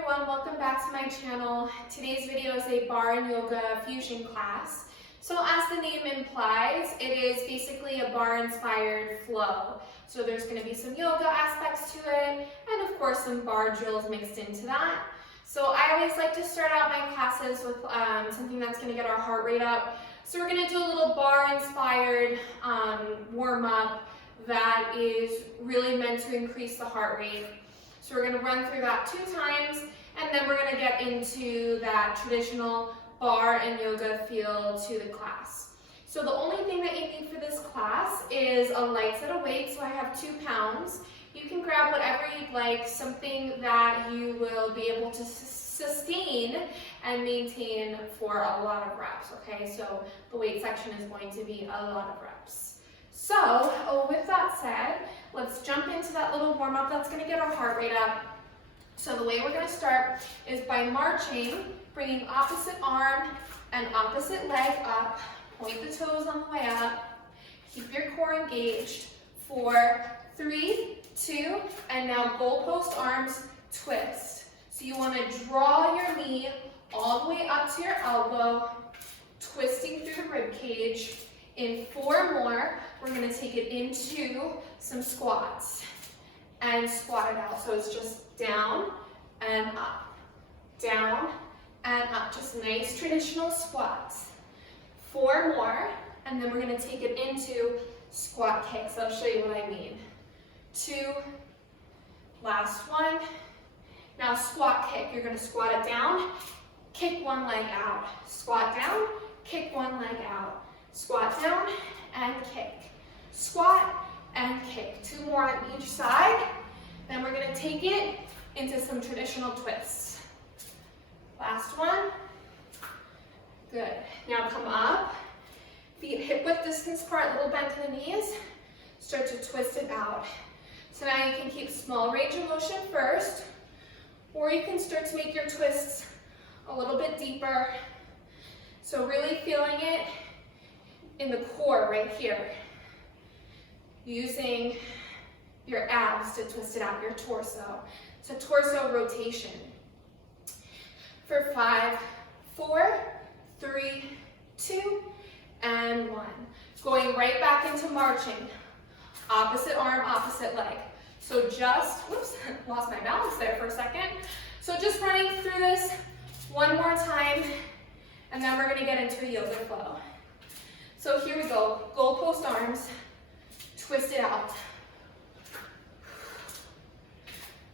everyone, welcome back to my channel. Today's video is a Barre Yoga Fusion class. So as the name implies, it is basically a bar inspired flow. So there's going to be some yoga aspects to it and of course some bar drills mixed into that. So I always like to start out my classes with something that's going to get our heart rate up. So we're going to do a little bar inspired warm up that is really meant to increase the heart rate. So we're going to run through that 2 times, and then we're going to get into that traditional bar and yoga feel to the class. So the only thing that you need for this class is a light set of weights. So I have 2 pounds. You can grab whatever you'd like, something that you will be able to sustain and maintain for a lot of reps, okay? So the weight section is going to be a lot of reps. So with that said, let's jump into that little warm up that's going to get our heart rate up. So the way we're going to start is by marching, bringing opposite arm and opposite leg up, point the toes on the way up, keep your core engaged. 4, 3, 2, and now goalpost arms twist. So you want to draw your knee all the way up to your elbow, twisting through the rib cage. In 4 more, we're going to take it into some squats and squat it out. So it's just down and up, down and up. Just nice traditional squats. 4 more, and then we're going to take it into squat kicks. I'll show you what I mean. 2, last one. Now squat kick. You're going to squat it down, kick one leg out, squat down, kick one leg out. Squat down and kick. Squat and kick. 2 more on each side. Then we're going to take it into some traditional twists. Last one. Good. Now come up. Feet hip width distance apart, little bend to the knees. Start to twist it out. So now you can keep small range of motion first, or you can start to make your twists a little bit deeper. So really feeling it in the core right here, using your abs to twist it out, your torso. It's a torso rotation. For 5, 4, 3, 2, and 1. Going right back into marching. Opposite arm, opposite leg. So just, whoops, lost my balance there for a second. So just running through this 1 more time, and then we're going to get into a yoga flow. So here we go, goalpost arms, twist it out.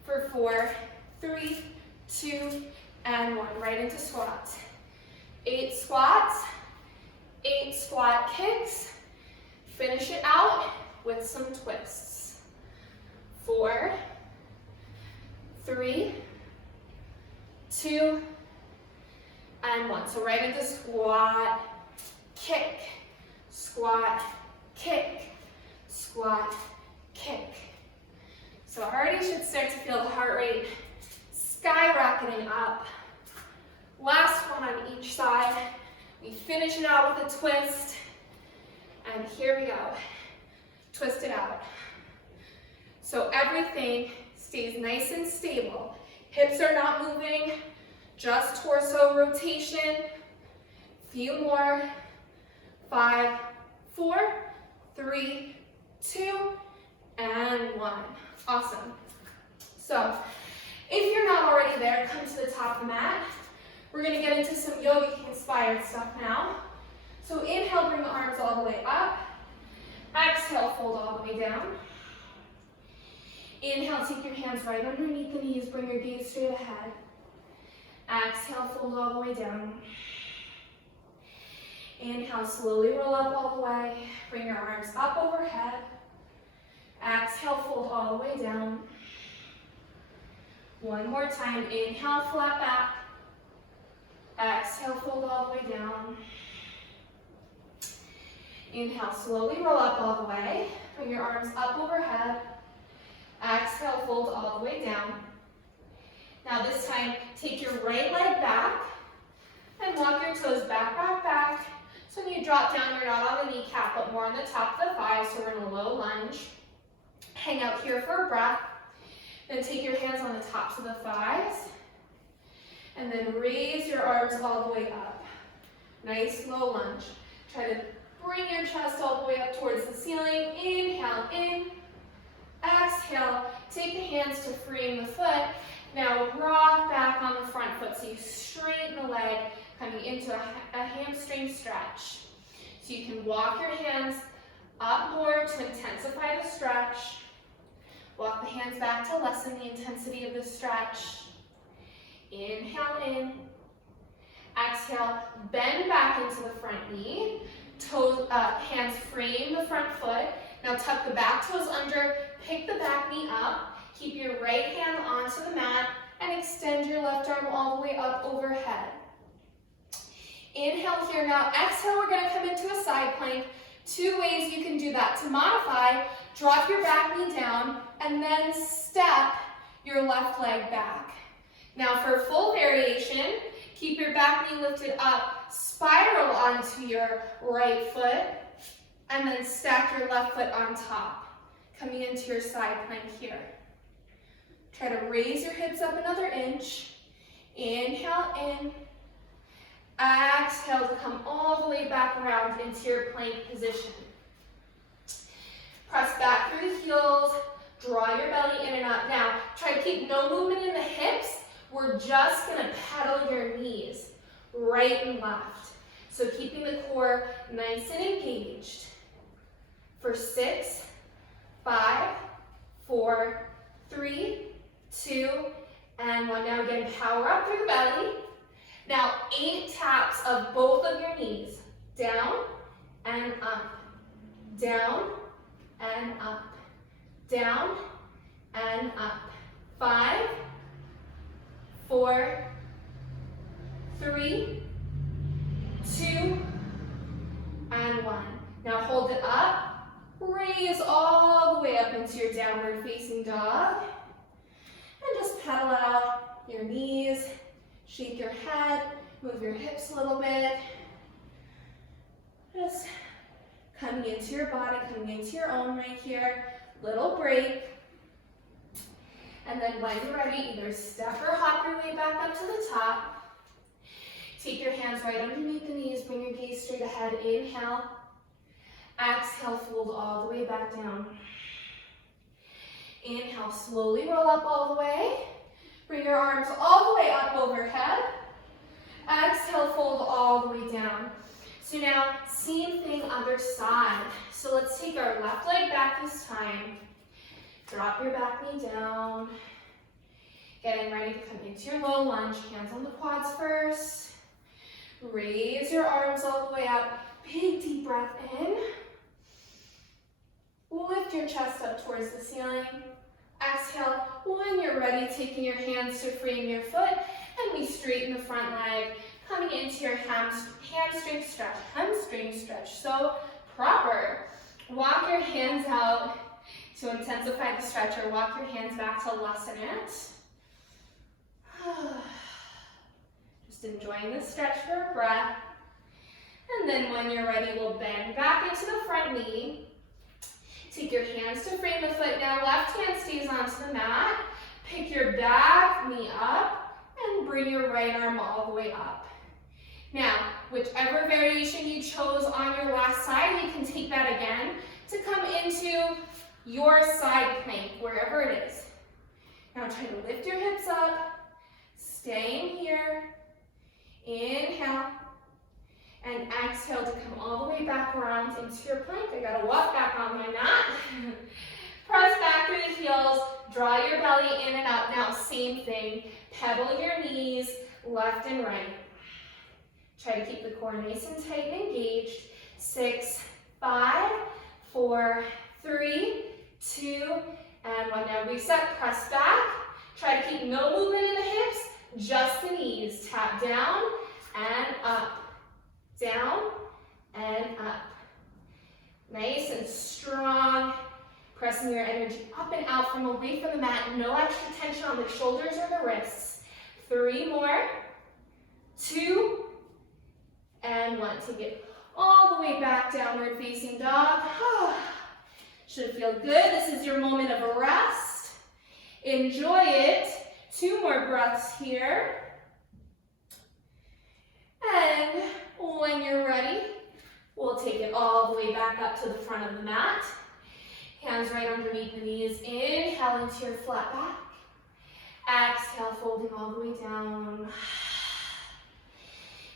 For 4, 3, 2, and 1, right into squats. 8 squats, 8 squat kicks. Finish it out with some twists. 4, 3, 2, and 1. So right into squat, kick. Squat, kick, squat, kick. So already should start to feel the heart rate skyrocketing up. Last one on each side. We finish it out with a twist. And here we go. Twist it out. So everything stays nice and stable. Hips are not moving, just torso rotation. Few more. 5, 4, 3, 2, and 1. Awesome. So, if you're not already there, come to the top of the mat. We're going to get into some yogic-inspired stuff now. So inhale, bring the arms all the way up. Exhale, fold all the way down. Inhale, take your hands right underneath the knees, bring your gaze straight ahead. Exhale, fold all the way down. Inhale, slowly roll up all the way. Bring your arms up overhead. Exhale, fold all the way down. 1 more time. Inhale, flat back. Exhale, fold all the way down. Inhale, slowly roll up all the way. Bring your arms up overhead. Exhale, fold all the way down. Now this time, take your right leg back and walk your toes back, back, back. So when you drop down, you're not on the kneecap, but more on the top of the thighs, so we're in a low lunge. Hang out here for a breath. Then take your hands on the tops of the thighs And then raise your arms all the way up. Nice low lunge. Try to bring your chest all the way up towards the ceiling. Inhale in. Exhale. Take the hands to frame the foot. Now rock back on the front foot. So you straighten the leg, coming into a hamstring stretch. So you can walk your hands up more to intensify the stretch. Walk the hands back to lessen the intensity of the stretch. Inhale in. Exhale, bend back into the front knee. Toes, hands frame the front foot. Now tuck the back toes under, pick the back knee up. Keep your right hand onto the mat and extend your left arm all the way up overhead. Inhale here. Now exhale, we're gonna come into a side plank. Two ways you can do that. To modify, drop your back knee down and then step your left leg back. Now for full variation, keep your back knee lifted up, spiral onto your right foot, and then stack your left foot on top, coming into your side plank here. Try to raise your hips up another inch. Inhale in. Exhale to come all the way back around into your plank position. Press back through the heels, draw your belly in and up. Now, try to keep no movement in the hips. We're just gonna pedal your knees right and left. So keeping the core nice and engaged. For 6, 5, 4, 3, 2, and 1. Now again, power up through the belly. Now 8 taps of both of your knees. Down and up. Down and up. Down and up. 5, 4, 3, 2, and 1. Now hold it up. Raise all the way up into your downward facing dog. And just pedal out your knees. Shake your head. Move your hips a little bit. Just coming into your body, coming into your own right here. Little break. And then when you're ready, either step or hop your way back up to the top. Take your hands right underneath the knees. Bring your gaze straight ahead. Inhale. Exhale, fold all the way back down. Inhale, slowly roll up all the way. Bring your arms all the way up overhead. Exhale, fold all the way down. So now, same thing other side. So let's take our left leg back this time. Drop your back knee down. Getting ready to come into your low lunge. Hands on the quads first. Raise your arms all the way up. Big deep breath in. Lift your chest up towards the ceiling. Exhale, when you're ready, taking your hands to frame your foot, and we straighten the front leg, coming into your hamstring stretch. Hamstring stretch, so proper. Walk your hands out to intensify the stretch, or walk your hands back to lessen it. Just enjoying the stretch for a breath. And then when you're ready, we'll bend back into the front knee. Take your hands to frame the foot. Now left hand stays onto the mat. Pick your back knee up and bring your right arm all the way up. Now, whichever variation you chose on your last side, you can take that again to come into your side plank, wherever it is. Now try to lift your hips up, staying here. Inhale. And exhale to come all the way back around into your plank. I gotta walk back on my mat. Press back through the heels, draw your belly in and up. Now same thing, pedal your knees left and right. Try to keep the core nice and tight and engaged. 6, 5, 4, 3, 2, and 1. Now reset, press back. Try to keep no movement in the hips, just the knees. Tap down and up. Down and up. Nice and strong. Pressing your energy up and out from away from the mat. No extra tension on the shoulders or the wrists. 3 more. 2 and 1. Take it all the way back, downward facing dog. Should feel good. This is your moment of rest. Enjoy it. 2 more breaths here. And when you're ready, we'll take it all the way back up to the front of the mat. Hands right underneath the knees. Inhale into your flat back. Exhale, folding all the way down.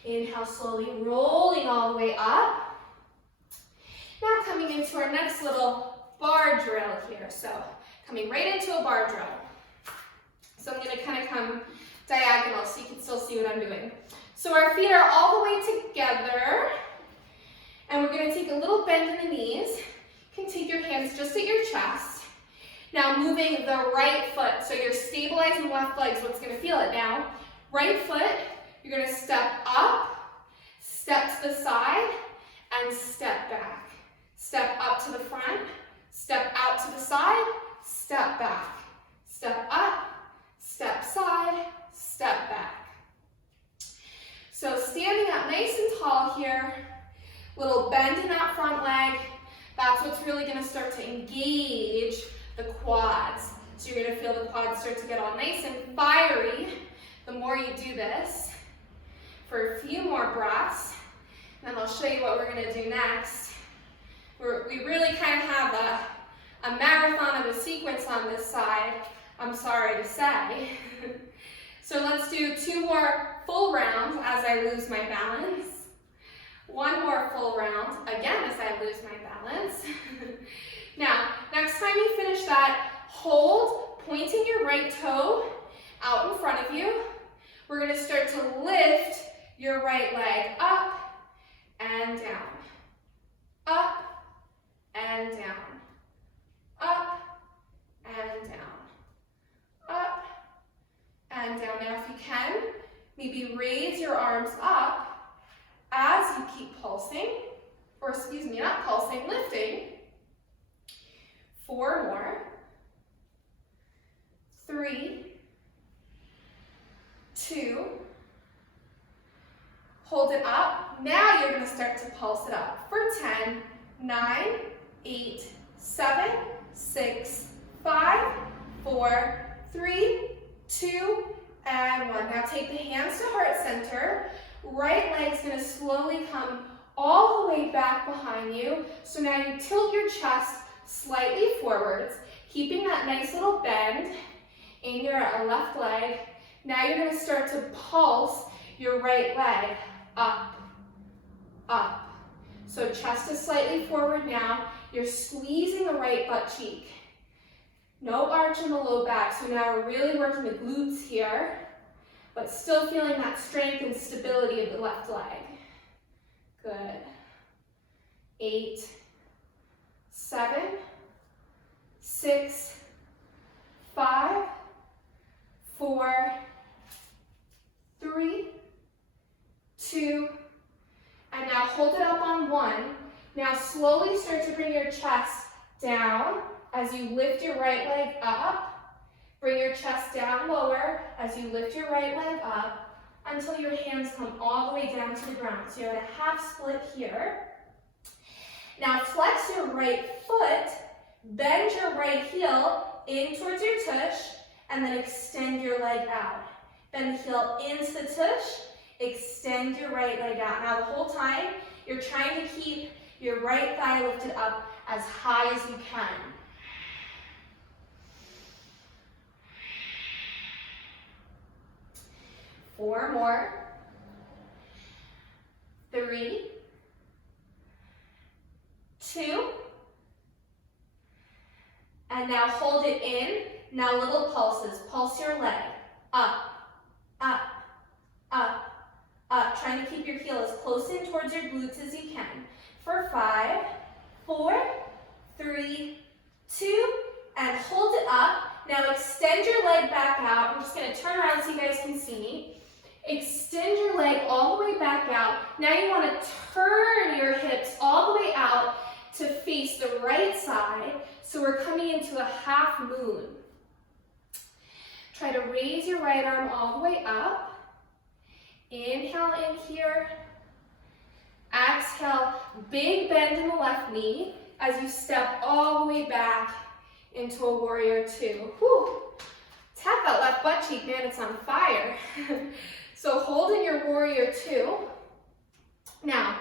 Inhale, slowly rolling all the way up. Now coming into our next little bar drill here. So coming right into a bar drill. So I'm going to kind of come diagonal so you can still see what I'm doing. So our feet are all the way together. And we're going to take a little bend in the knees. You can take your hands just at your chest. Now moving the right foot. So you're stabilizing the left leg is what's going to feel it now. Right foot, you're going to step up, step to the side, and step back. Step up to the front, step out to the side, step back. Step up, step side, step back. So standing up nice and tall here, little bend in that front leg. That's what's really going to start to engage the quads. So you're going to feel the quads start to get all nice and fiery the more you do this. For a few more breaths, and then I'll show you what we're going to do next. We really kind of have a marathon of a sequence on this side, I'm sorry to say. So let's do 2 more full rounds as I lose my balance. 1 more full round, again as I lose my balance. Now, next time you finish that, hold, pointing your right toe out in front of you. We're going to start to lift your right leg up and down. Up and down. Up and down. Up and down. Now if you can, maybe raise your arms up as you keep pulsing, or excuse me, not pulsing, lifting. 4 more. 3, 2, hold it up. Now you're going to start to pulse it up for 10, 9, 8, 7, 6, 5, 4, 3, 2, and 1. Now take the hands to heart center. Right leg's going to slowly come all the way back behind you. So now you tilt your chest slightly forwards, keeping that nice little bend in your left leg. Now you're going to start to pulse your right leg up, up. So chest is slightly forward now. You're squeezing the right butt cheek. No arch in the low back. So now we're really working the glutes here, but still feeling that strength and stability of the left leg. Good. 8, 7, 6, 5, 4, 3, 2, and now hold it up on 1. Now slowly start to bring your chest down as you lift your right leg up. Bring your chest down lower as you lift your right leg up until your hands come all the way down to the ground. So you're at a half split here. Now flex your right foot, bend your right heel in towards your tush, and then extend your leg out. Bend the heel into the tush, extend your right leg out. Now the whole time, you're trying to keep your right thigh lifted up as high as you can. 4 more. 3, 2, and now hold it in. Now little pulses. Pulse your leg. Up, up, up, up. Trying to keep your heel as close in towards your glutes as you can. For 5, 4, 3, 2, and hold it up. Now extend your leg back out. I'm just going to turn around so you guys can see me. Extend your leg all the way back out. Now you want to turn your hips all the way out to face the right side. So we're coming into a half moon. Try to raise your right arm all the way up. Inhale in here. Exhale, big bend in the left knee as you step all the way back into a warrior 2. Whew. Tap that left butt cheek, man, it's on fire. So hold in your warrior 2. Now,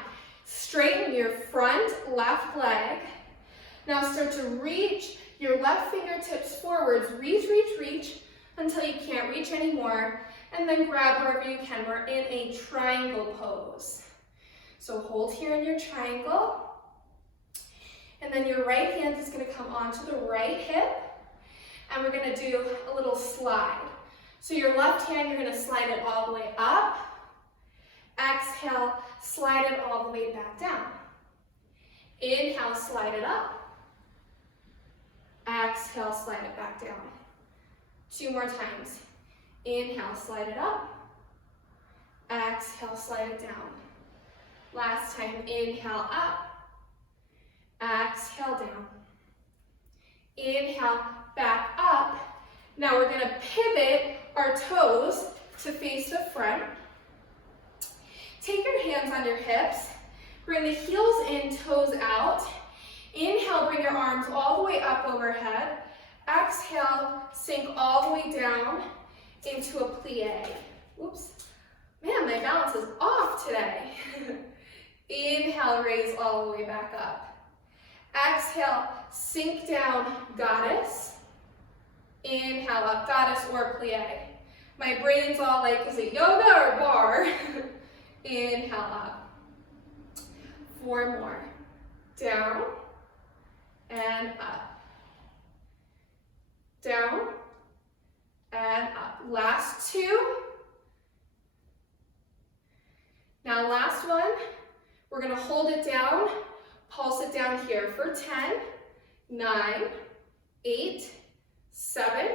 straighten your front left leg. Now start to reach your left fingertips forwards. Reach, reach, reach until you can't reach anymore. And then grab wherever you can. We're in a triangle pose. So hold here in your triangle. And then your right hand is going to come onto the right hip. And we're going to do a little slide. So your left hand, you're going to slide it all the way up. Exhale, slide it all the way back down. Inhale, slide it up. Exhale, slide it back down. 2 more times. Inhale, slide it up. Exhale, slide it down. Last time, inhale up. Exhale down. Inhale, back up. Now we're going to pivot our toes to face the front. Take your hands on your hips. Bring the heels in, toes out. Inhale, bring your arms all the way up overhead. Exhale, sink all the way down into a plie. Oops. Man, my balance is off today. Inhale, raise all the way back up. Exhale, sink down, goddess. Inhale up, goddess or plie. My brain's all like, is it yoga or bar? Inhale up. 4 more. Down and up. Down and up. Last 2. Now last one, we're going to hold it down, pulse it down here for 10, 9, 8, 7,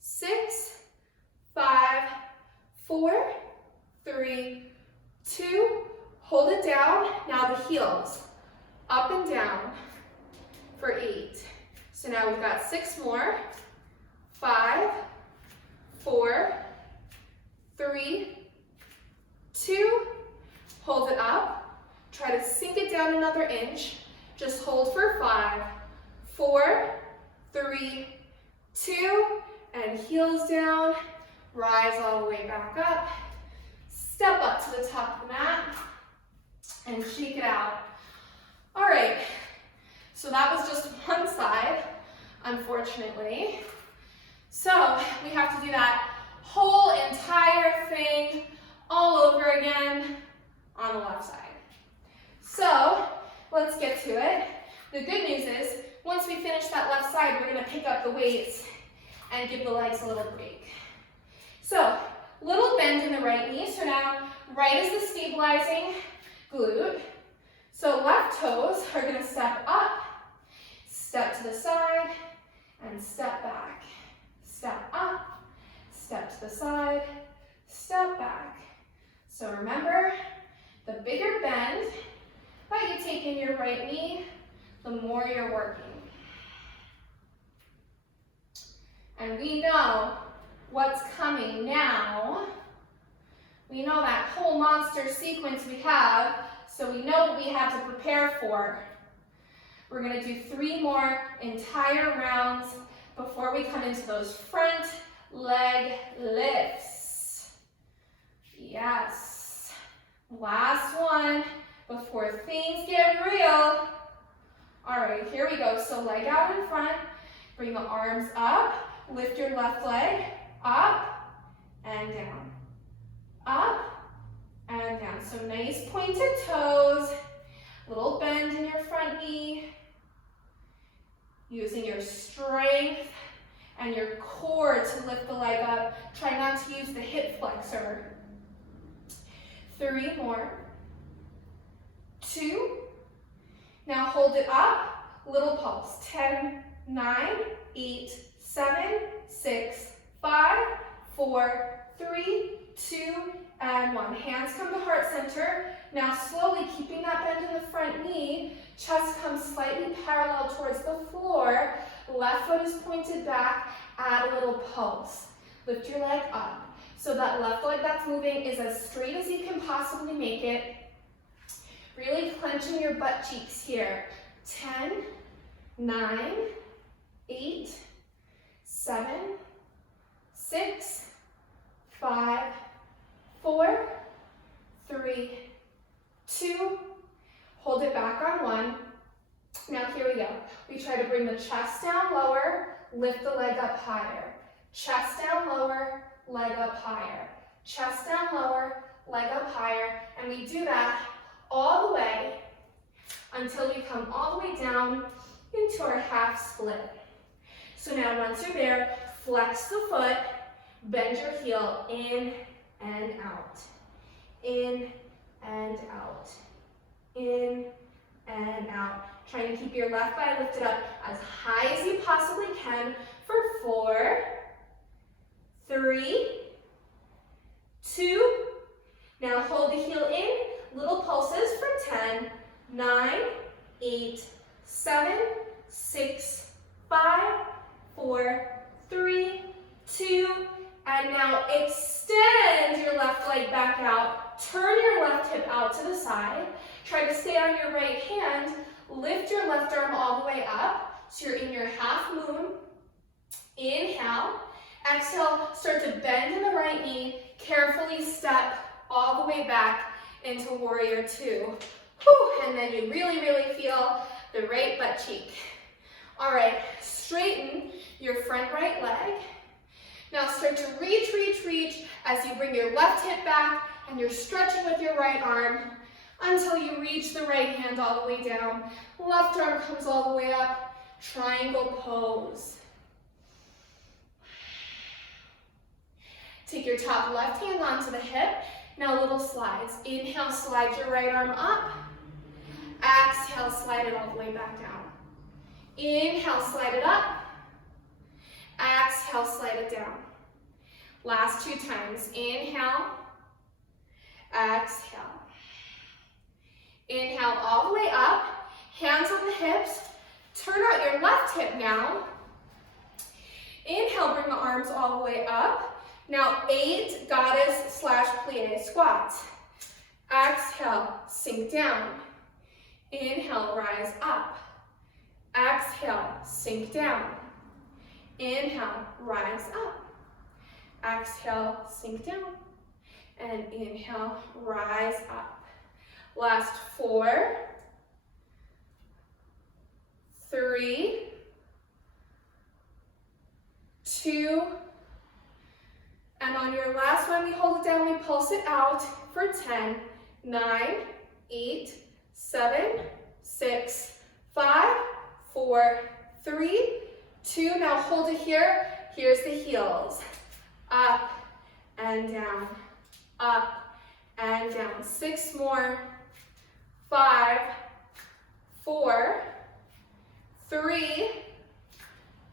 6, 5, 4, 3, 2, hold it down. Now the heels, up and down for 8. So now we've got 6 more. 5, 4, 3, 2, hold it up. Try to sink it down another inch. Just hold for 5, 4, 3, 2, and heels down. Rise all the way back up. Step up to the top of the mat and shake it out. All right, so that was just one side, unfortunately. So we have to do that whole entire thing all over again on the left side. So let's get to it. The good news is, once we finish that left side, we're going to pick up the weights and give the legs a little break. So, little bend in the right knee. So now, right is the stabilizing glute. So left toes are going to step up, step to the side, and step back. Step up, step to the side, step back. So remember, the bigger bend that you take in your right knee, the more you're working. And we know what's coming now. We know that whole monster sequence we have, so we know what we have to prepare for. We're going to do 3 more entire rounds before we come into those front leg lifts. Yes. Last one before things get real. All right, here we go. So leg out in front, bring the arms up, lift your left leg, up and down, up and down. So nice pointed toes, little bend in your front knee, using your strength and your core to lift the leg up. Try not to use the hip flexor. 3 more. 2. Now hold it up, little pulse. 10, 9, 8, 7, 6, 5, 4, 3, 2, and 1. Hands come to heart center. Now slowly, keeping that bend in the front knee, chest comes slightly parallel towards the floor. Left foot is pointed back. Add a little pulse. Lift your leg up. So that left leg that's moving is as straight as you can possibly make it. Really clenching your butt cheeks here. 10, 9, 8, 7, 6, 5, 4, 3, try to bring the chest down lower, lift the leg up higher. Chest down lower, leg up higher. Chest down lower, leg up higher. And we do that all the way until we come all the way down into our half split. So now once you're there, flex the foot, bend your heel in and out. In and out. In and out. Try and keep your left thigh lifted up as high as you possibly can for 4, 3, 2. Now hold the heel in, little pulses for 10, 9, 8, 7, 6, 5, 4, 3, 2, and now extend your left leg back out. Turn your left hip out to the side. Try to stay on your right hand. Lift your left arm all the way up, so you're in your half moon. Inhale. Exhale, start to bend in the right knee. Carefully step all the way back into warrior 2. Whew, and then you really, really feel the right butt cheek. All right, straighten your front right leg. Now start to reach, reach, reach as you bring your left hip back and you're stretching with your right arm until you reach the right hand all the way down. Left arm comes all the way up. Triangle pose. Take your top left hand onto the hip. Now little slides. Inhale, slide your right arm up. Exhale, slide it all the way back down. Inhale, slide it up. Exhale, slide it down. Last 2 times. Inhale. Exhale. Inhale all the way up. Hands on the hips. Turn out your left hip now. Inhale, bring the arms all the way up. Now 8 goddess / plie squats. Exhale, sink down. Inhale, rise up. Exhale, sink down. Inhale, rise up. Exhale, sink down. And inhale, rise up. Last 4, 3, 2, and on your last one, we hold it down, we pulse it out for 10, 9, 8, 7, 6, 5, 4, 3, 2. Now hold it here. Here's the heels. Up and down. Up and down. 6 more. 5, 4, 3,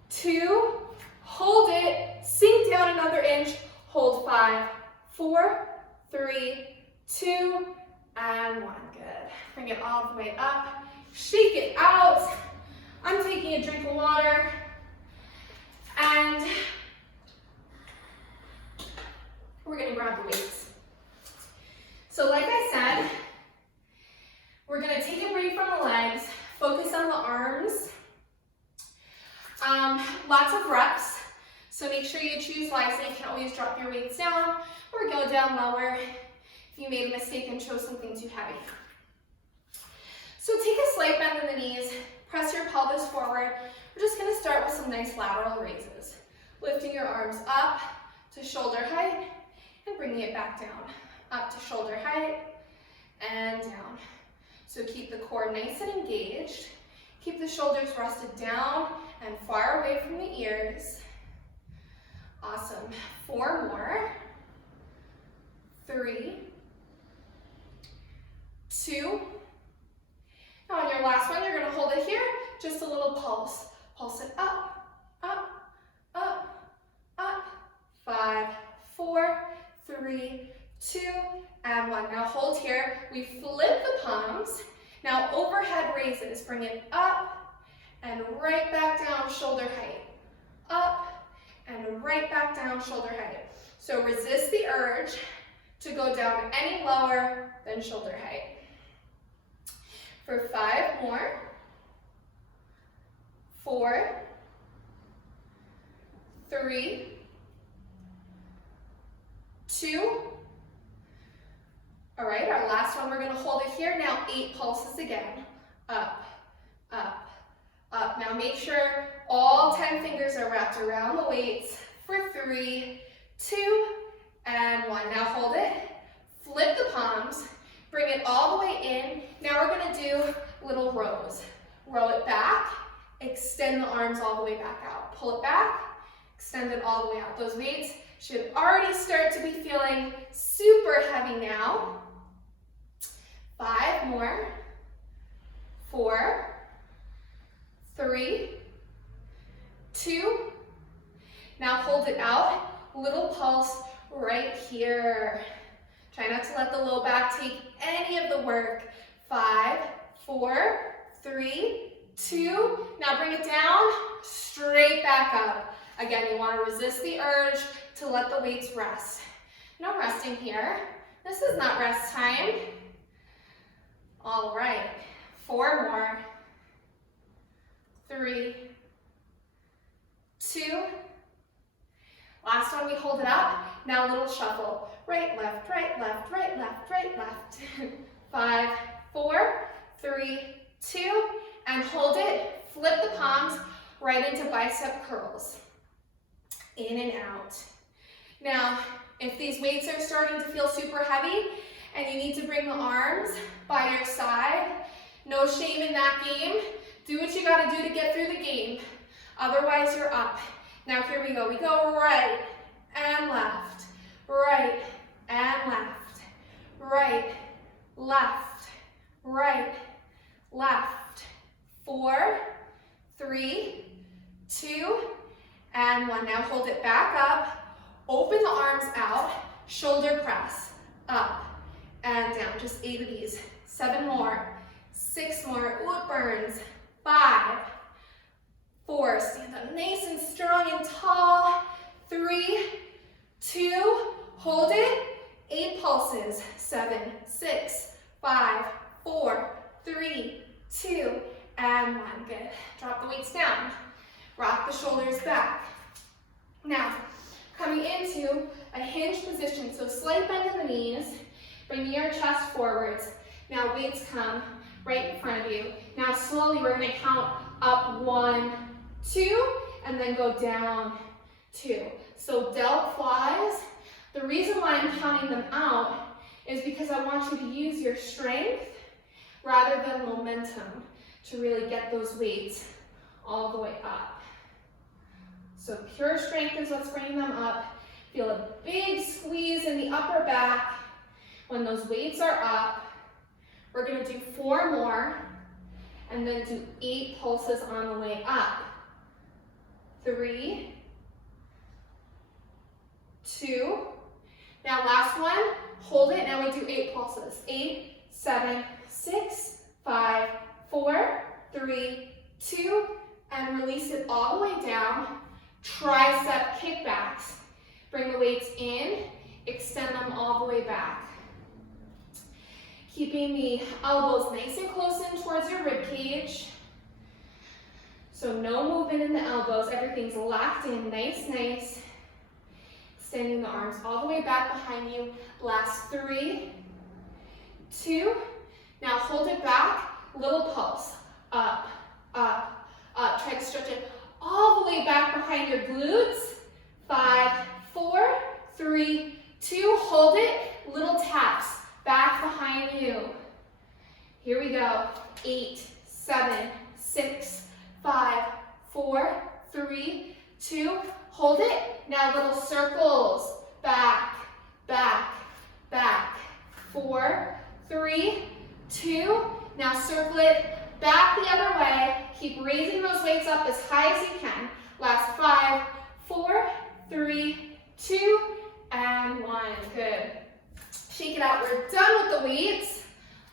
2. Hold it. Sink down another inch. Hold 5, 4, 3, 2, and 1. Good. Bring it all the way up. Shake it out. I'm taking a drink of water. And we're going to grab the weights. So like I said, we're going to take a break from the legs, focus on the arms. Lots of reps. So make sure you choose wisely. You can always drop your weights down or go down lower if you made a mistake and chose something too heavy. So take a slight bend in the knees, press your pelvis forward. We're just going to start with some nice lateral raises. Lifting your arms up to shoulder height and bringing it back down. Up to shoulder height and down. So keep the core nice and engaged. Keep the shoulders rested down and far away from the ears. Awesome. 4 more. 3, 2. Now on your last one, you're going to hold it here. Just a little pulse. Pulse it up, up, up, up. 5, 4, 3, 2, and 1. Now hold here. We flip the palms. Now overhead raises. Bring it up and right back down, shoulder height. Up and right back down, shoulder height. So resist the urge to go down any lower than shoulder height. For 5 more. 4, 3, 2. All right, our last one, we're going to hold it here. Now 8 pulses again. Up, up, up. Now make sure all 10 fingers are wrapped around the weights for 3, 2, and 1. Now hold it, flip the palms, bring it all the way in. Now we're gonna do little rows. Roll it back, extend the arms all the way back out. Pull it back, extend it all the way out. Those weights should already start to be feeling super heavy now. 5 more, 4, 3, 2, now hold it out, little pulse right here. Try not to let the low back take any of the work. 5, 4, 3, 2, now bring it down, straight back up. Again, you want to resist the urge to let the weights rest. No resting here. This is not rest time. All right, 4 more, 3, 2, last one, we hold it up. Now a little shuffle. Right, left, right, left, right, left, right, left. 5, 4, 3, 2, and hold it. Flip the palms right into bicep curls. In and out. Now, if these weights are starting to feel super heavy and you need to bring the arms by your side, no shame in that game. Do what you gotta do to get through the game. Otherwise, you're up. Now here we go. We go right and left, right and left, right, left, right, left. 4, 3, 2, and 1. Now hold it back up. Open the arms out. Shoulder press. Up and down. Just 8 of these. 7 more. 6 more. Ooh, it burns. 5, 4. Stand up nice and strong and tall. 3, 2. Hold it. 8 pulses. 7, 6, 5, 4, 3, 2, and 1. Good. Drop the weights down. Rock the shoulders back. Now, coming into a hinge position, so slight bend in the knees, bringing your chest forwards. Now weights come right in front of you. Now slowly we're going to count up 1, 2, and then go down 2. So delt flies. The reason why I'm counting them out is because I want you to use your strength rather than momentum to really get those weights all the way up. So pure strength is what's bringing them up. Feel a big squeeze in the upper back. When those weights are up, we're going to do 4 more and then do 8 pulses on the way up. 3, 2, now last one, hold it, now we do 8 pulses. 8, 7, 6, 5, 4, 3, 2, and release it all the way down. Tricep kickbacks. Bring the weights in, extend them all the way back. Keeping the elbows nice and close in towards your rib cage. So no movement in the elbows, everything's locked in, nice, nice. Extending the arms all the way back behind you. Last 3, 2, now hold it back, little pulse. Up, up, up. Try to stretch it all the way back behind your glutes. 5, 4, 3, 2, hold it, little taps back behind you. Here we go. 8, 7, 6, 5, 4, 3, 2, hold it. Now little circles, back, back, back. 4, 3, 2, now circle it back the other way. Keep raising those weights up as high as you can. Last 5, 4, 3, 2, and 1. Good. Shake it out. We're done with the weights.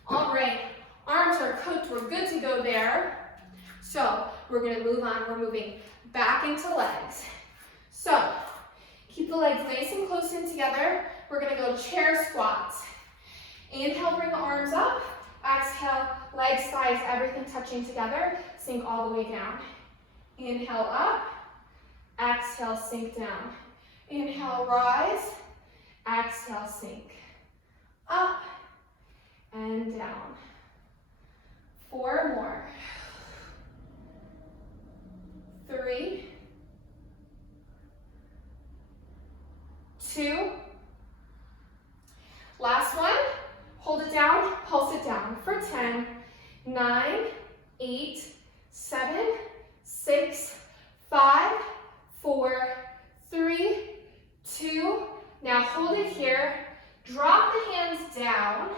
All right. Arms are cooked. We're good to go there. So we're going to move on. We're moving back into legs. So keep the legs nice and close in together. We're going to go chair squats. Inhale, bring the arms up. Exhale, legs, thighs, everything touching together. Sink all the way down. Inhale up. Exhale, sink down. Inhale, rise. Exhale, sink. Up and down. 4 more. 3, 2. Last one. Hold it down, pulse it down for 10, 9, 8, 7, 6, 5, 4, 3, 2. Now hold it here. Drop the hands down.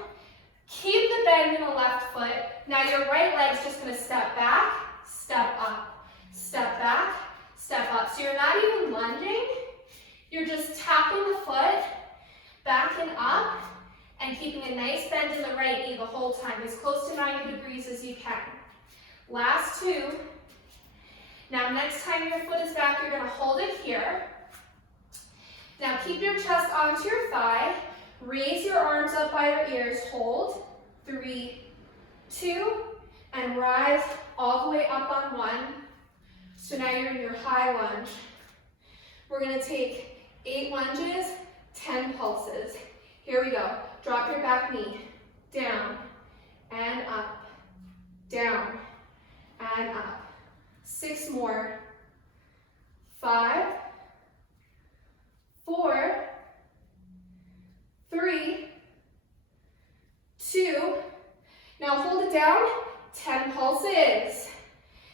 Keep the bend in the left foot. Now your right leg's just going to step back, step up, step back, step up. So you're not even lunging. You're just tapping the foot back and up and keeping a nice bend in the right knee the whole time, as close to 90 degrees as you can. Last 2. Now next time your foot is back, you're going to hold it here. Now keep your chest onto your thigh. Raise your arms up by your ears. Hold. 3, 2, and rise all the way up on 1. So now you're in your high lunge. We're going to take 8 lunges, 10 pulses. Here we go. Drop your back knee. Down and up. Down and up. 6 more. 5, 4, 3, 2. Now hold it down. 10 pulses.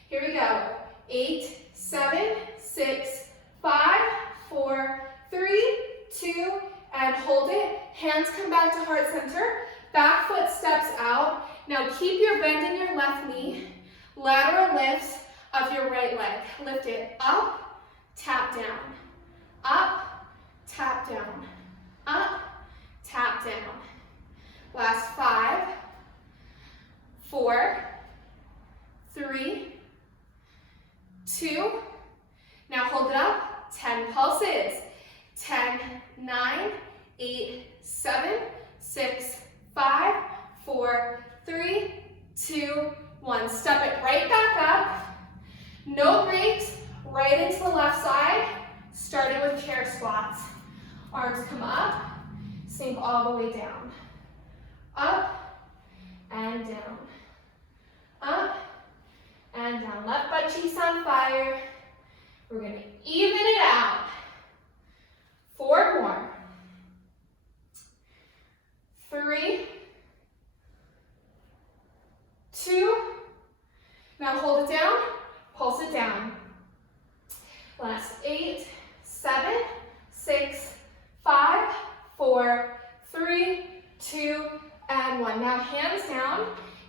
Here we go. 8, 7, 6, 5, 4, 3, 2, and hold it. Hands come back to heart center. Back foot steps out. Now keep your bend in your left knee. Lateral lifts of your right leg. Lift it up, tap down. Up, tap down. Up, tap down. Last 5, 4, 3, 2. Now hold it up. 10 pulses. 10, 9, 8, 7, 6, 5, 4, 3, 2, 1. Step it right back up. No breaks. Right into the left side. Starting with chair squats. Arms come up. Sink all the way down. Up and down. Up and down. Left butt cheeks on fire. We're going to even it out. 4 more. 3, 2. Now hold it down, pulse it down. Last 8, 7, 6, 5, 4, 3, 2, and 1. Now hands down.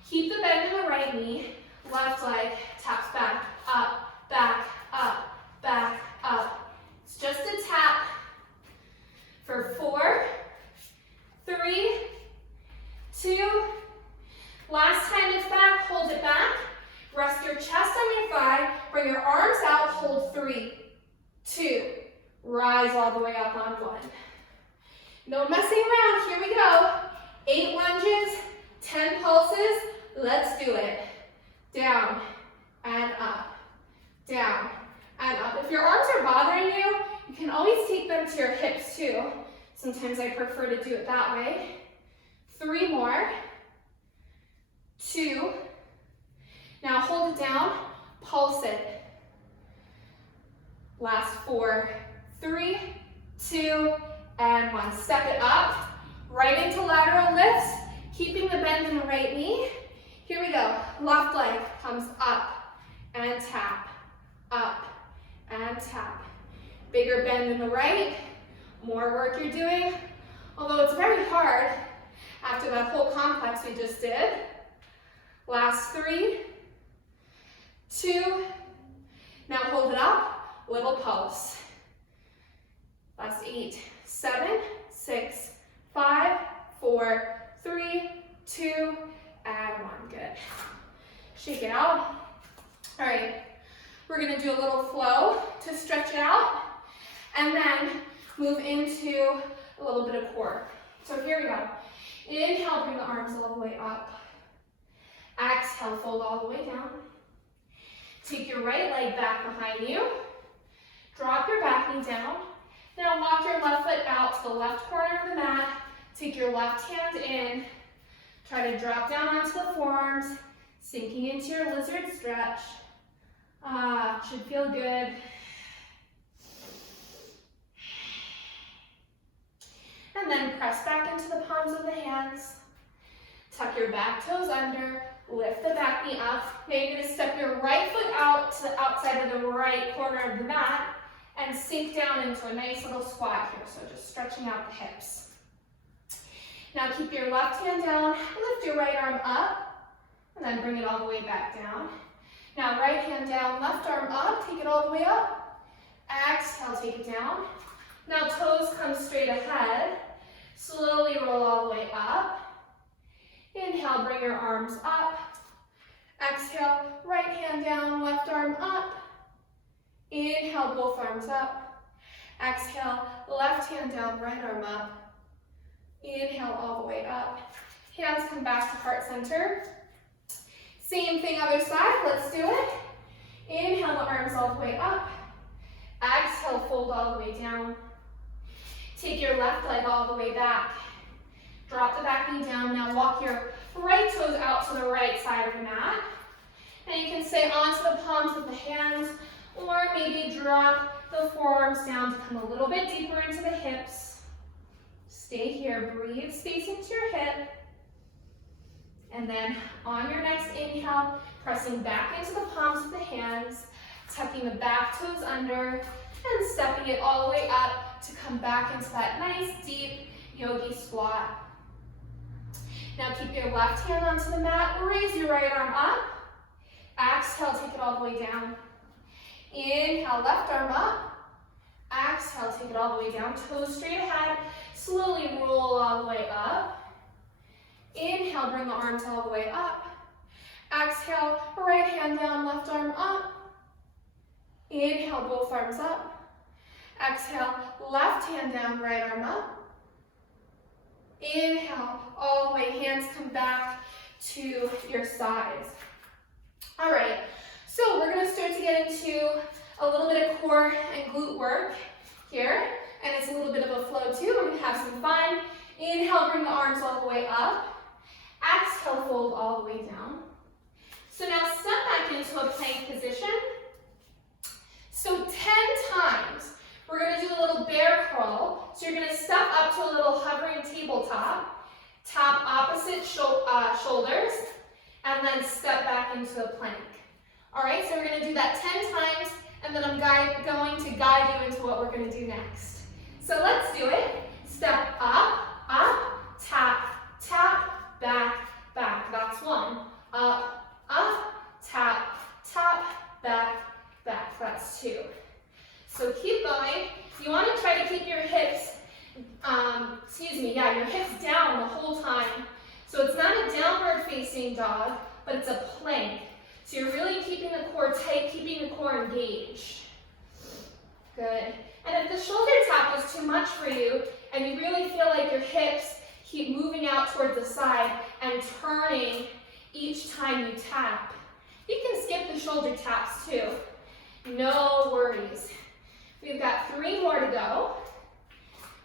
Keep the bend in the right knee. Left leg taps back, up, back, up, back, up. It's just a tap for 4, 3, 2. Last time it's back, hold it back. Rest your chest on your thigh. Bring your arms out, hold 3, 2. Rise all the way up on 1. No messing around, here we go. 8 lunges, 10 pulses. Let's do it. Down and up, down and up. If your arms are bothering you, you can always take them to your hips too. Sometimes I prefer to do it that way. 3 more. 2. Now hold it down, pulse it. Last 4, 3, 2, and 1. Step it up, right into lateral lifts, keeping the bend in the right knee. Here we go. Left leg comes up and tap, up and tap. Bigger bend in the right, more work you're doing. Although it's very hard after that whole complex we just did. Last 3, 2, now hold it up, little pulse. Last 8, 7, 6, 5, 4, 3, 2, and 1. Good. Shake it out. All right, we're gonna do a little flow to stretch it out, and then move into a little bit of core. So here we go. Inhale, bring the arms all the way up. Exhale, fold all the way down. Take your right leg back behind you. Drop your back knee down. Now walk your left foot out to the left corner of the mat. Take your left hand in. Try to drop down onto the forearms, sinking into your lizard stretch. Should feel good. And then press back into the palms of the hands. Tuck your back toes under, lift the back knee up. Now you're going to step your right foot out to the outside of the right corner of the mat and sink down into a nice little squat here. So just stretching out the hips. Now keep your left hand down, lift your right arm up, and then bring it all the way back down. Now right hand down, left arm up, take it all the way up. Exhale, take it down. Now toes come straight ahead. Slowly roll all the way up. Inhale, bring your arms up. Exhale, right hand down, left arm up. Inhale, both arms up. Exhale, left hand down, right arm up. Inhale, all the way up. Hands come back to heart center. Same thing other side, let's do it. Inhale, the arms all the way up. Exhale, fold all the way down. Take your left leg all the way back. Drop the back knee down. Now walk your right toes out to the right side of the mat. And you can stay onto the palms of the hands, or maybe drop the forearms down to come a little bit deeper into the hips. Stay here, breathe space into your hip. And then on your next inhale, pressing back into the palms of the hands, tucking the back toes under, and stepping it all the way up to come back into that nice deep yogi squat. Now keep your left hand onto the mat, raise your right arm up. Exhale, take it all the way down. Inhale, left arm up. Exhale, take it all the way down, toes straight ahead. Slowly roll all the way up. Inhale, bring the arms all the way up. Exhale, right hand down, left arm up. Inhale, both arms up. Exhale, left hand down, right arm up. Inhale, all the way, hands come back to your sides. All right, so we're gonna start to get into a little bit of core and glute work here, and it's a little bit of a flow too. We're gonna have some fun. Inhale, bring the arms all the way up. Exhale, fold all the way down. So now step back into a plank position. So 10 times, we're gonna do a little bear crawl. So you're gonna step up to a little hovering tabletop, tap opposite shoulders, and then step back into a plank. All right, so we're gonna do that 10 times, and then I'm going to guide you into what we're gonna do next. So let's do it. Step up, up, tap, tap, back, back. That's one. Up, up, tap, tap, back, back. That's two. So keep going. You want to try to keep your hips, your hips down the whole time. So it's not a downward facing dog, but it's a plank. So you're really keeping the core tight, keeping the core engaged. Good. And if the shoulder tap was too much for you, and you really feel like your hips keep moving out towards the side and turning each time you tap, you can skip the shoulder taps too. No worries. We've got 3 more to go,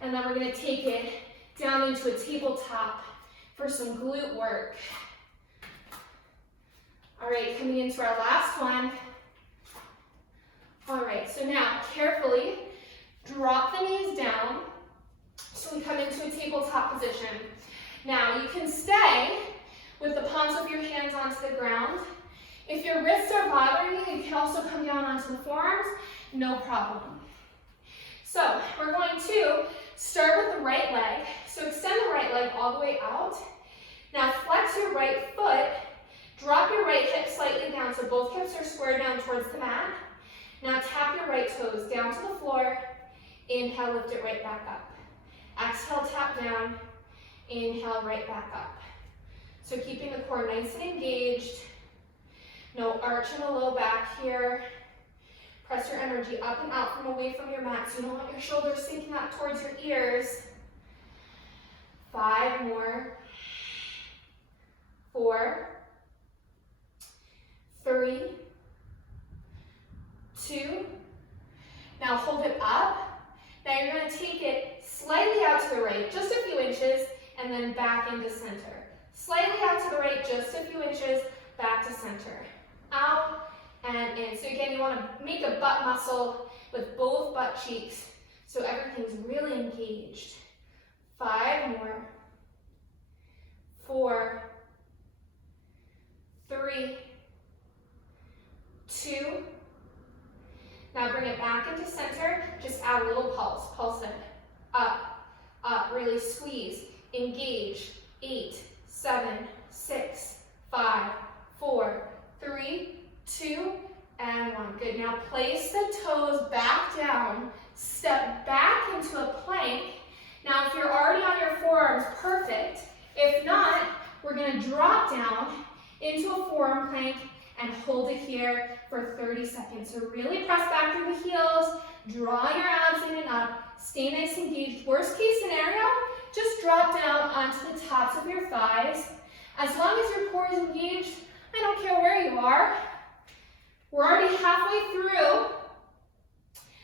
and then we're going to take it down into a tabletop for some glute work. All right, coming into our last one. All right, so now carefully drop the knees down so we come into a tabletop position. Now you can stay with the palms of your hands onto the ground. If your wrists are bothering you, you can also come down onto the forearms, no problem. So we're going to start with the right leg. So extend the right leg all the way out. Now flex your right foot, drop your right hip slightly down so both hips are square down towards the mat. Now tap your right toes down to the floor. Inhale, lift it right back up. Exhale, tap down. Inhale, right back up. So keeping the core nice and engaged. No arch in the low back here. Press your energy up and out from away from your mat so you don't want your shoulders sinking up towards your ears. 5 more. 4, 3, 2. Now hold it up. Now you're going to take it slightly out to the right, just a few inches, and then back into center. Slightly out to the right, just a few inches, back to center. Out and in. So again, you want to make a butt muscle with both butt cheeks so everything's really engaged. 5 more. 4, 3, 2. Now bring it back into center. Just add a little pulse. Pulse it. Up, up. Really squeeze. Engage. 8, 7, 6, 5, 4, 3, 2, and 1. Good. Now place the toes back down. Step back into a plank. Now if you're already on your forearms, perfect. If not, we're going to drop down into a forearm plank and hold it here for 30 seconds. So really press back through the heels, draw your abs in and up, stay nice and engaged. Worst case scenario, just drop down onto the tops of your thighs. As long as your core is engaged, I don't care where you are. We're already halfway through.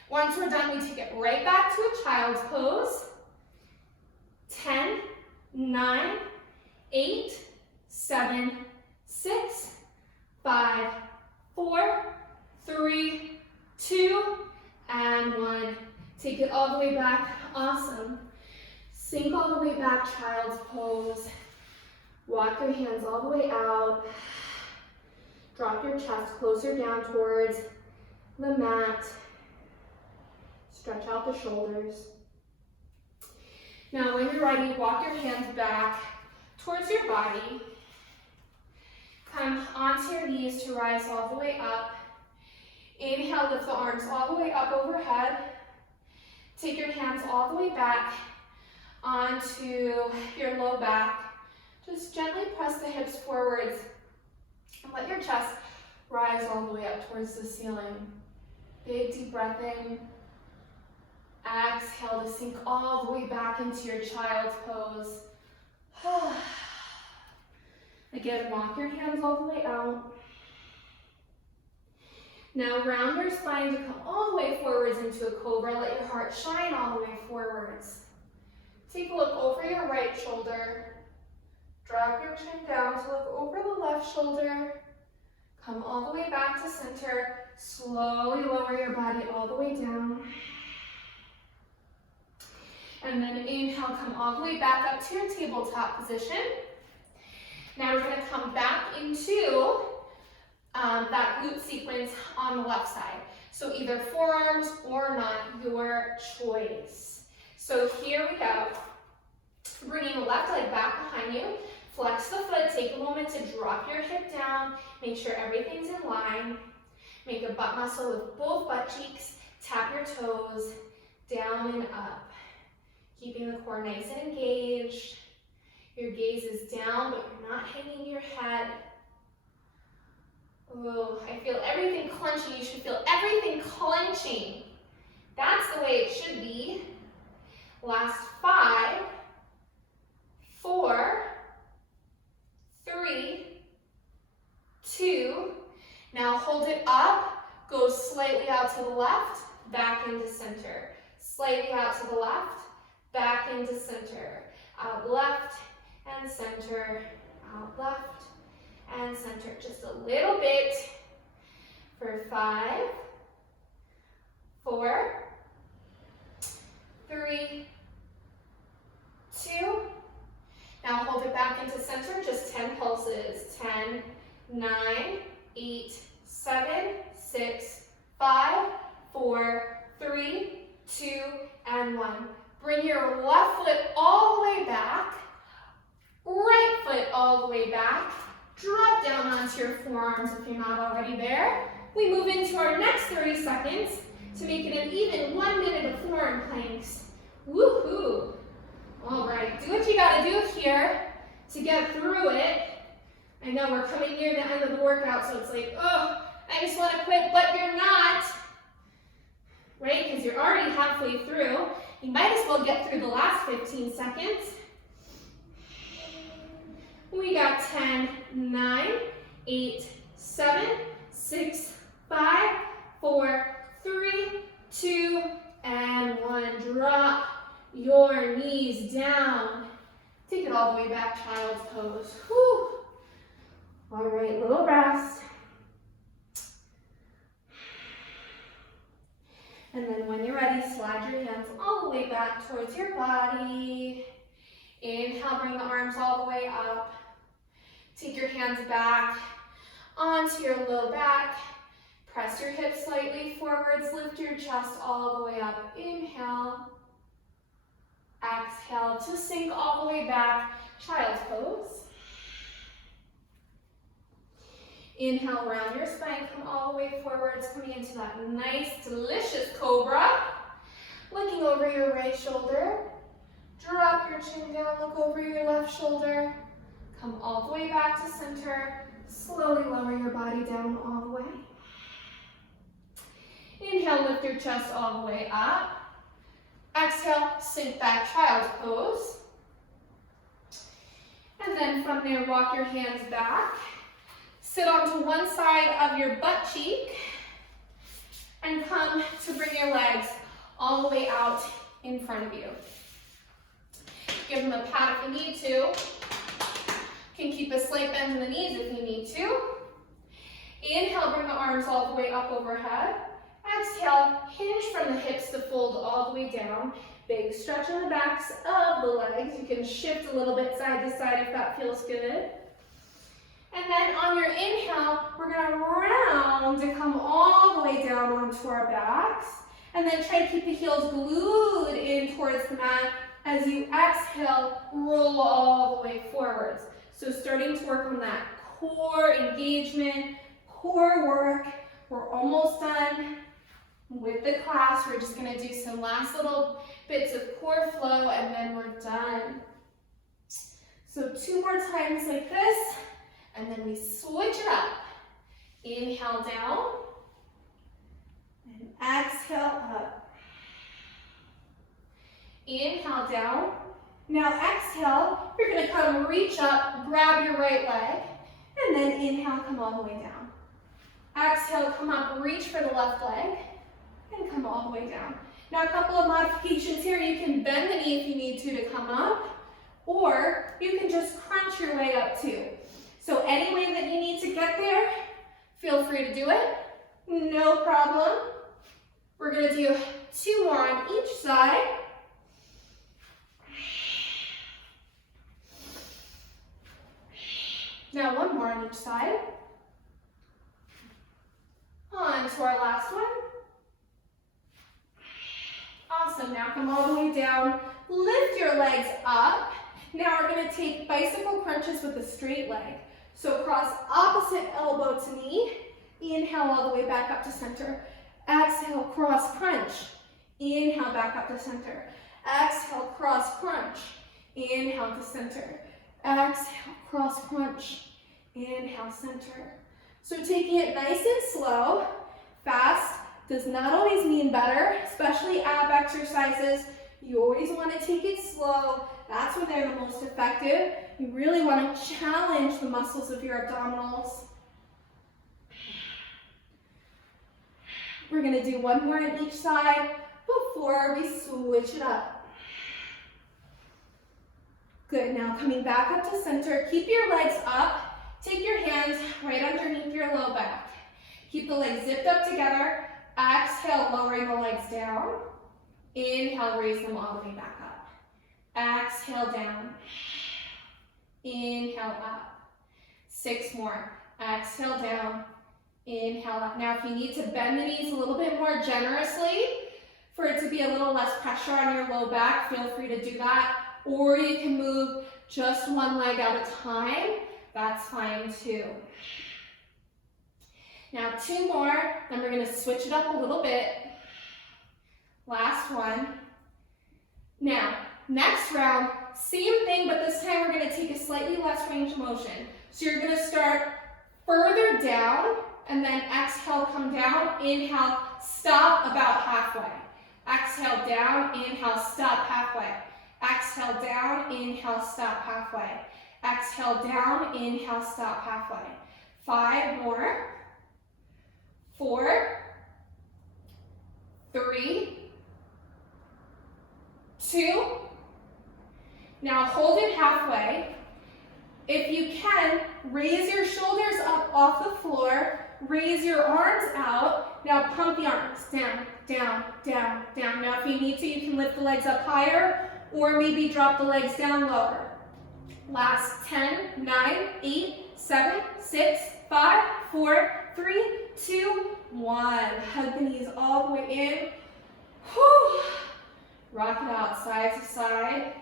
Once we're done, we take it right back to a child's pose. 10, 9, 8, 7, 6, 5, 4, 3, 2, and 1. Take it all the way back. Awesome. Sink all the way back, child's pose. Walk your hands all the way out. Drop your chest closer down towards the mat. Stretch out the shoulders. Now when you're ready, walk your hands back towards your body. Come onto your knees to rise all the way up. Inhale, lift the arms all the way up overhead. Take your hands all the way back onto your low back. Just gently press the hips forwards and let your chest rise all the way up towards the ceiling. Big deep breath in. Exhale to sink all the way back into your child's pose. Again, walk your hands all the way out. Now round your spine to come all the way forwards into a cobra. Let your heart shine all the way forwards. Take a look over your right shoulder. Drop your chin down to look over the left shoulder. Come all the way back to center. Slowly lower your body all the way down. And then inhale, come all the way back up to your tabletop position. Now we're going to come back into that glute sequence on the left side. So either forearms or not, your choice. So here we go. Bringing the left leg back behind you. Flex the foot. Take a moment to drop your hip down. Make sure everything's in line. Make a butt muscle with both butt cheeks. Tap your toes down and up. Keeping the core nice and engaged. Your gaze is down, but you're not hanging your head. Oh, I feel everything clenching. You should feel everything clenching. That's the way it should be. Last 5, 4, 3, 2. Now hold it up. Go slightly out to the left, back into center. Slightly out to the left, back into center. Out left and center. Out left and center. Just a little bit for 5, 4, 3, 2. Now hold it back into center, just 10 pulses. 10, 9, 8, 7, 6, 5, 4, 3, 2, and 1. Bring your left foot all the way back, right foot all the way back. Drop down onto your forearms if you're not already there. We move into our next 30 seconds to make it an even 1 minute of forearm planks. Woohoo! All right, do what you gotta do here to get through it. I know we're coming near the end of the workout, so it's like, oh, I just wanna quit, but you're not, right? Because you're already halfway through. You might as well get through the last 15 seconds. We got 10, 9, 8, 7, 6, 5, 4, 3, 2, and 1. Drop your knees down. Take it all the way back, child's pose. Whew. All right, little rest. And then when you're ready, slide your hands all the way back towards your body. Inhale, bring the arms all the way up. Take your hands back onto your low back. Press your hips slightly forwards, lift your chest all the way up. Inhale. Exhale to sink all the way back, child's pose. Inhale, round your spine, come all the way forwards, coming into that nice, delicious cobra. Looking over your right shoulder. Drop your chin down, look over your left shoulder. Come all the way back to center. Slowly lower your body down all the way. Inhale, lift your chest all the way up. Exhale, sink back, child's pose. And then from there, walk your hands back. Sit onto one side of your butt cheek. And come to bring your legs all the way out in front of you. Give them a pat if you need to. You can keep a slight bend in the knees if you need to. Inhale, bring the arms all the way up overhead. Exhale, hinge from the hips to fold all the way down. Big stretch in the backs of the legs. You can shift a little bit side to side if that feels good. And then on your inhale, we're going to round to come all the way down onto our backs. And then try to keep the heels glued in towards the mat. As you exhale, roll all the way forwards. So starting to work on that core engagement, core work. We're almost done with the class. We're just going to do some last little bits of core flow and then we're done. So 2 more times like this and then we switch it up. Inhale down and exhale up. Inhale down. Now exhale, you're going to come reach up, grab your right leg, and then inhale, come all the way down. Exhale, come up, reach for the left leg, and come all the way down. Now a couple of modifications here. You can bend the knee if you need to come up, or you can just crunch your way up too. So any way that you need to get there, feel free to do it. No problem. We're going to do 2 more on each side. Now 1 more on each side. On to our last one. Awesome, now come all the way down. Lift your legs up. Now we're going to take bicycle crunches with a straight leg. So cross opposite elbow to knee. Inhale all the way back up to center. Exhale, cross crunch. Inhale, back up to center. Exhale, cross crunch. Inhale to center. Exhale, cross crunch. Inhale, center. So taking it nice and slow. Fast does not always mean better, especially ab exercises. You always want to take it slow. That's when they're the most effective. You really want to challenge the muscles of your abdominals. We're going to do 1 more on each side before we switch it up. Good, now coming back up to center. Keep your legs up. Take your hands right underneath your low back. Keep the legs zipped up together. Exhale, lowering the legs down. Inhale, raise them all the way back up. Exhale, down. Inhale, up. 6 more. Exhale, down. Inhale, up. Now, if you need to bend the knees a little bit more generously, for it to be a little less pressure on your low back, feel free to do that. Or you can move just 1 leg at a time. That's fine too. Now 2 more, then we're going to switch it up a little bit. Last one. Now, next round, same thing, but this time we're going to take a slightly less range of motion. So you're going to start further down, and then exhale, come down, inhale, stop about halfway. Exhale, down, inhale, stop halfway. Exhale, down, inhale, stop halfway. Exhale, down, inhale, stop halfway. 5 more. 4, 3, 2. Now hold it halfway. If you can, raise your shoulders up off the floor. Raise your arms out. Now pump the arms down, down, down, down. Now if you need to, you can lift the legs up higher or maybe drop the legs down lower. Last 10, 9, 8, 7, 6, 5, 4, 3, 2, 1. Hug the knees all the way in. Whew. Rock it out side to side.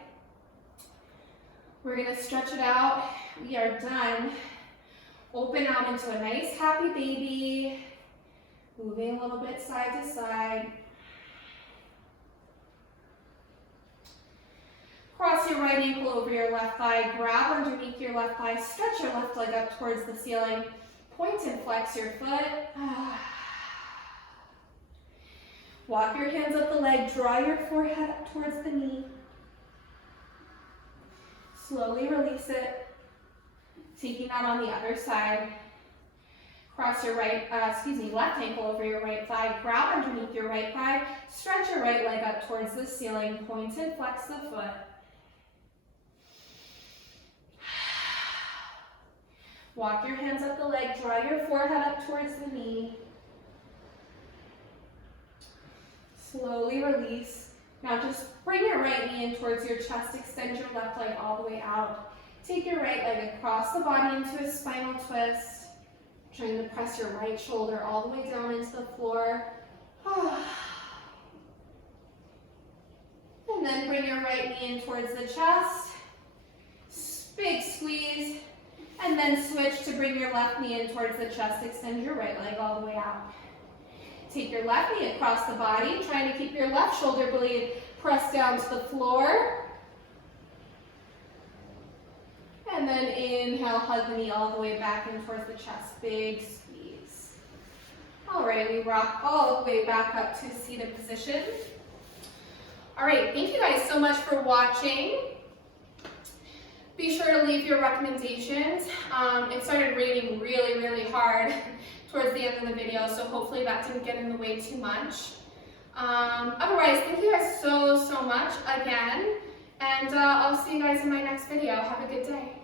We're going to stretch it out. We are done. Open out into a nice happy baby. Moving a little bit side to side. Cross your right ankle over your left thigh. Grab underneath your left thigh. Stretch your left leg up towards the ceiling. Point and flex your foot. Walk your hands up the leg. Draw your forehead up towards the knee. Slowly release it. Taking that on the other side. Cross your left ankle over your right thigh. Grab underneath your right thigh. Stretch your right leg up towards the ceiling. Point and flex the foot. Walk your hands up the leg. Draw your forehead up towards the knee. Slowly release. Now just bring your right knee in towards your chest. Extend your left leg all the way out. Take your right leg across the body into a spinal twist. Trying to press your right shoulder all the way down into the floor. And then bring your right knee in towards the chest. Big squeeze. And then switch to bring your left knee in towards the chest. Extend your right leg all the way out. Take your left knee across the body, trying to keep your left shoulder blade pressed down to the floor. And then inhale, hug the knee all the way back in towards the chest. Big squeeze. All right, we rock all the way back up to seated position. All right, thank you guys so much for watching. Be sure to leave your recommendations. It started raining really, really hard towards the end of the video, so hopefully that didn't get in the way too much. Otherwise, thank you guys so much again, and I'll see you guys in my next video. Have a good day.